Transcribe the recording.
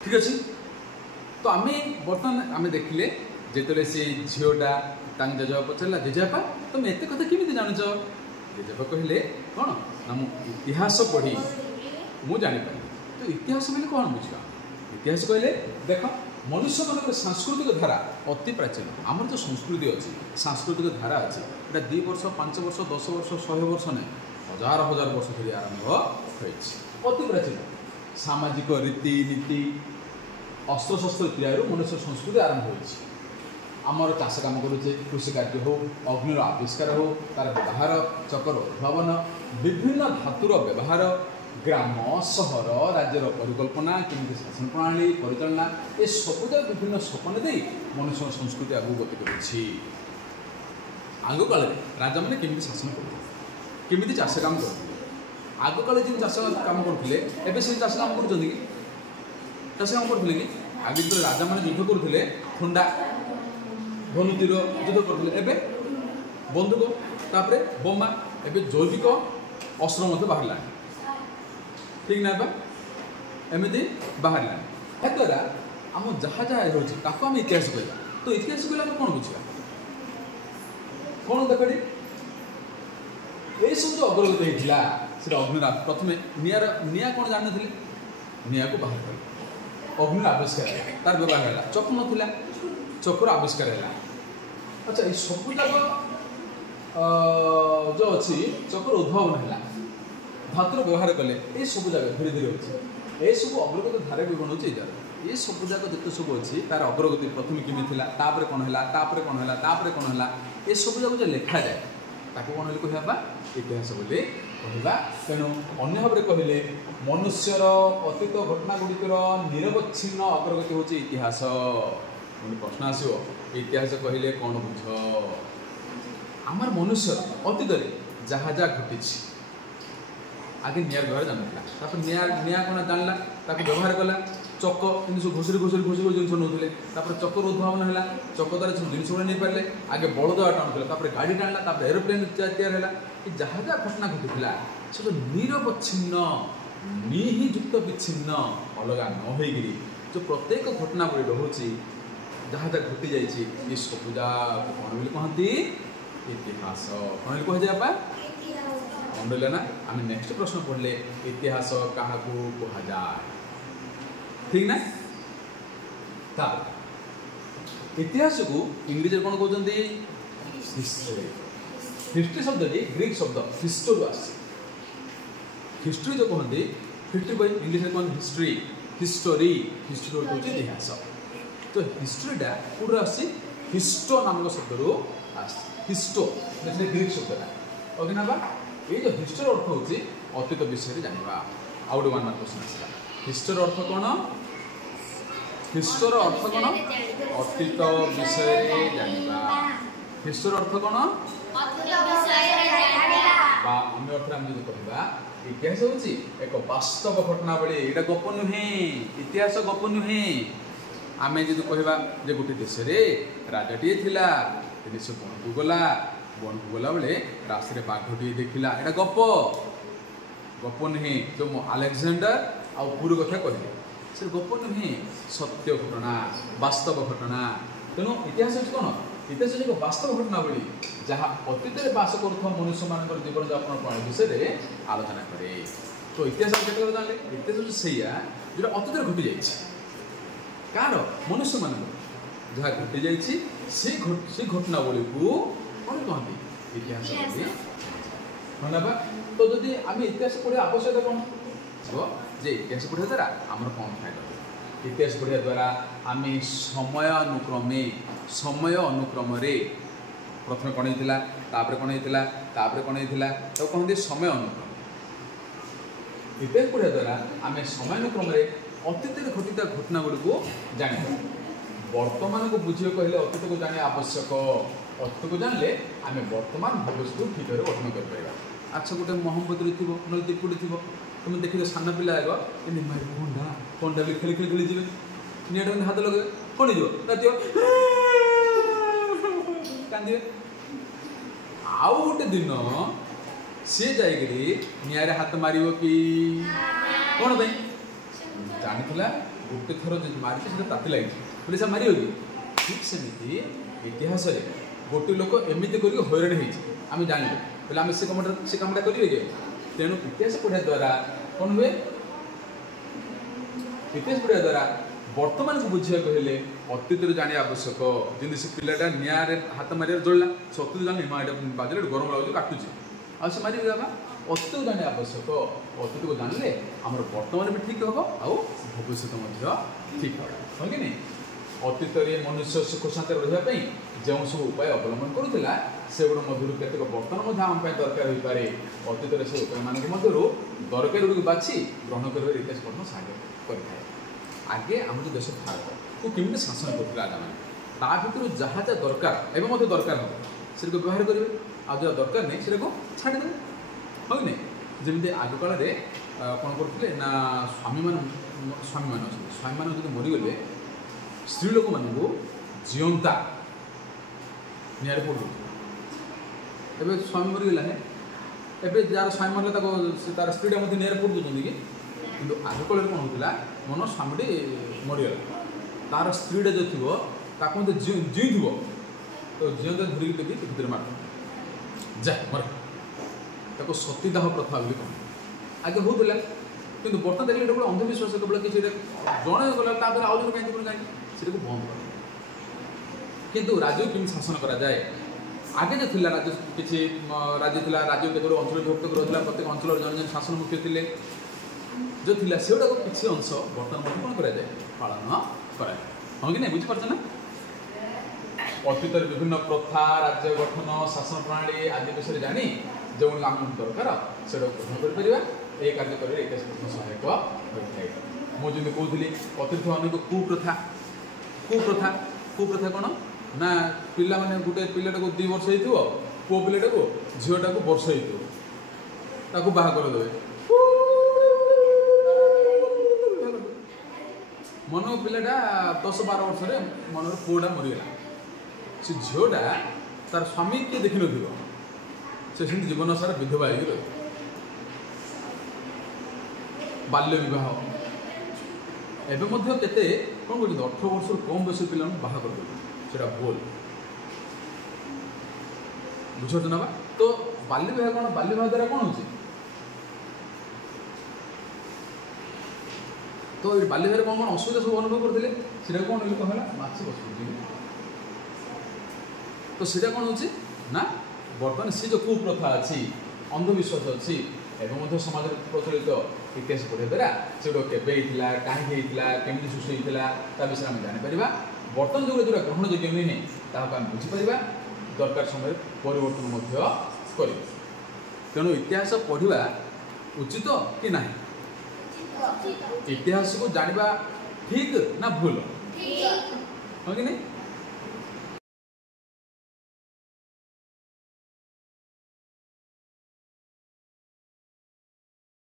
ठीक अच्छे तो आम बर्तमान आम देखिले जिते से झीटा जेजेबा पचारा जेजेबा तुम एत कथा केमी जानुच जेजेबा कहले कौन ना मुझे इतिहास पढ़ी मुझे जापारि तो इतिहास बोले कौन बुझा इतिहास कहले देख मनुष्य मान सांस्कृतिक धारा अति प्राचीन आमर जो संस्कृति अच्छी सांस्कृतिक धारा अच्छी ये 2 वर्ष 5 वर्ष 10 वर्ष 100 वर्ष नहीं हजार हजार वर्ष धरी आरंभ अति प्राचीन सामाजिक रीति नीति अस्त्र शस्त्र तैयार मनुष्य संस्कृति आरंभ होमर चाष कम करुचे कृषि कार्य हो अग्निर आविष्कार हो तार व्यवहार चकर उद्भावन विभिन्न धातुर व्यवहार ग्राम सहर राज्यर परिकल्पना केमी शासन प्रणाली परिचालना ये सबुज विभिन्न सपन दे मनुष्य संस्कृति आगे गति कर आग काल राजा मैंने केमी शासन करते चाष कम करते आग काल जिन चाष कम करते एवं से चाष कम कर चाष कम करते कि आगे जो राजा मैंने युद्ध करते खुंडा धनुतीर युद्ध करते एवं बंदूक तापर बोमा एवं जैविक अस्त्र बाहर ठीक ना एमती बाहर याद्वारा आम जहाँ जहाँ रोचे इतिहास कहला तो इतिहास कहला कौन बुझा कौन देखी ये सब जो अग्रगति होता है अग्नि प्रथम निआ कौन जानी निआ को बाहर कर अग्नि आविष्कार है तार व्यवहार है चक ना चक्र आविष्कार है अच्छा ये सब जाक जो अच्छी चक्र उद्भावन है धातुर व्यवहार कले ये सब जगह धीरे धीरे अच्छे ये सब अग्रगति धारा भी बनाऊँ ये सब जाक जिते सब अच्छी तार अग्रगति प्रथम केमी तापर कौन है तापर कौन है तापर कौन है ये सब जाक जो लिखा जाए ताको कौन कहवा इतिहास बोली कहवा तेणु अन्य भाव में कहले मनुष्यर अतीत घटना गुड़िकर निरवच्छिन्न अग्रगति हूँ इतिहास प्रश्न आसो इतिहास कहले कौन बुझ आमर मनुष्य अतीत जहाँ जहाँ घटी आगे निआर व्यवहार जानता निआ कौन जानला व्यवहार कला चक जिन घोषरी घोषरी घोषरी जिन नौले चक्र उद्भावन है चक द्वारा जिन गुड़ा नहीं पारे आगे बड़द टाणुला गाड़ी टाणला एरोप्लेन तैयार है जहाँ जहाँ घटना घटी से निरवच्छिन्न निहिजुक्त विच्छिन्न अलग नई जो प्रत्येक घटना गुड़ी रोचे जहाँ जहाँ घटी जाए सबूजा कौन बोली कहती इतिहास कौन कह जाए अंडले ना आम नेक्स्ट प्रश्न पढ़ले इतिहास क्या कहुए ठीक ना इतिहास को इंग्लिश कौन कहते हिस्ट्री हिस्ट्री शब्द ग्रीक शब्द हिस्टोर हिस्ट्री जो कहते हिस्ट्री बाय इंग्लिश में कौन हिस्ट्री हिस्टोरी हिस्ट्री हूँ इतिहास तो हिस्ट्रीटा पूरा आसी हिस्टो नामक शब्द रू हिस्टो ग्रीक शब्दटा ओके ना ये जो हिस्टोर अर्थ हूँ अतीत विषय जाना आउ गए 1 मार्क क्वेश्चन आसला हिस्टोर अर्थ कौन हिस्टोर अर्थ कौन अतीत विषय जाना हिस्टोर अर्थ कौन अन्य अर्थ आम जो कहवा इतिहास हूँ एक वास्तव घटनावली यहाँ गप नुहे इतिहास गप नुहे आम जो कहवा गोटे देश राजाटे था से बन को गला बन को गला बेले रास्ते बाघटे देखला यहाँ गप गप नुहे जो आलेक्जेंडर आउ पूर्व कथा कहले से गप नुहे सत्य घटना वास्तव घटना तेणु इतिहास हूँ कौन इतिहास एक वास्तव घटना बोली जहाँ अतीत बास कर मनुष्य मान जीवन यापन प्रणाली विषय आलोचना करे तो इतिहास केत जानले इतिहास हूँ से जो अतीत घटी जा कार मनुष्य मान जहाँ घटी जा घटनावली को कौन कहते इतिहास ना तो जदि आम इतिहास पढ़ा आवश्यकता कौन जे इतिहास पढ़ा द्वारा आमर कौन फायदा इतिहास पढ़ा द्वारा आम समय अनुक्रमे प्रथम कौन होता कौन होता कौन होता तो कहते समय अनुक्रम इतिहास पढ़ा द्वारा आम समय अनुक्रम अतीत घटित घटना गुड़ी को जान वर्तमान को बुझे कहले अतीत को जाने आवश्यक अतीत को जानले आम वर्तमान भविष्य को ठीक भाव गठन कर अच्छा गोटे मोहम्मदी थी ना दीपुटी थी तुम देखिए सान पिला आग कंडा कंडा भी खेली खेली खेली जी निटा हाथ लगे कौन हो कांदे आउ गोटे दिन सी जाकि निआरे हाथ मार कि कौन जानी गोटे थर मारी से ताती लगी बोले से मार कि ठीक सेमती इतिहास गोटे लोक एमती कर हईराण होम जानले बोले आम से कमटा करेंगे तेणु इतिहास पढ़ा द्वारा कौन हुए इतिहास पढ़ा द्वारा वर्तमान को बुझा कहले अतीत जाने आवश्यक जमी से पिलाटा निआरे हाथ मारे जल्ला से अतीत जाने बाजार गरम लगे काटुचे आ से मारे अतीत को जाने आवश्यक अतीत को जानले आम वर्तमान भी ठीक हम आउ भविष्य ठीक है कि नहीं अतीत मनुष्य सुख शांति रही जो सब उपाय अवलम्बन करूला से गुण मध्य केतक बर्तन आम दरकार हो पाए अतीत से उपाय मान मध्य दरकार गुड़ बाछी ग्रहण कर इतिहास पढ़ना साहाଯ୍य करें आगे आम जो देश भारत को केमी शासन करुला आगा मैंने ता भर जहाँ जहाँ दरकार एवं दरकार हम से व्यवहार करेंगे आज जहाँ दरकार नहीं से छाड़देवे हाँ कि नहीं जमी आग काल कौन करते ना स्वामी मान जो मरीगले स्त्री लोक मानू जीवंता निआरे पड़ एवं स्वामी मरीगला है एवं जार स्वामी मरले तार स्त्रीटा निआरे पड़ दूसरी कि आग काल कौन होता मन स्वामी मरीगला तार स्त्रीटा जो थी ताकू जी थो तो जीवंता धरिकी देवी भीतर मार जा मर ताको सतीदाह प्रथा बोली कौन आगे होता कि बर्तमान देखिए गोटे अंधविश्वास केवल किसी जड़े गला आउ जन कहीं से बंद कर किंतु राज्य केमी शासन करा जाए आगे जो थिला राज्य किसी राज्य थिला राज्य केतोर अंचल विभक्त रहा प्रत्येक अंचल जन जन शासन मुख्य थे जो थिला से किसी अंश बर्तमान कौन करा जाए पालन कराए हाँ कि नहीं बुझीपार ना अतीत विभिन्न प्रथा राज्य गठन शासन प्रणाली आदि विषय जानी जो आम दरकार से ग्रहण कर ये कार्य कर इतिहास सहायक होता है मुझे कहती अतीत अनेक कुप्रथा कुप्रथा कुप्रथा कौन ना पिला माने गोटे पिलाटा को 2 वर्ष हो पुओ पिलाटा को झीटा को वर्ष हो बाहा करदे मन पिलाटा 10-12 वर्ष मन पुओटा मरीगला से झीटा तार स्वामी किए देखी न से जीवन सारा विधवा हो बाल्य विवाह एवं केते कौन कर 18 वर्ष कम बयस पिला बाहा कर भूल बुझ ना तो बाल्य विवाह कौन बाल्य विवाह द्वारा कौन हो तो बाल्य विवाह कौन कौन असुविधा सब अनुभव करते कौन कहला माछी बस तो सीटा कौन हो ना बर्तमान सी जो कुप्रथा अच्छी अंधविश्वास अच्छी एवं समाज प्रचलित इतिहास पढ़े द्वारा से केवे कहीं केमी सृष्टि होता विषय आम जापर बर्तमान जो ग्रहण योग्य हुए नहीं बुझीपर दरकार समय परिवर्तन कर तेणु इतिहास पढ़ा उचित कि ना इतिहास को जानवा ठीक ना भूल हाँ कि नहीं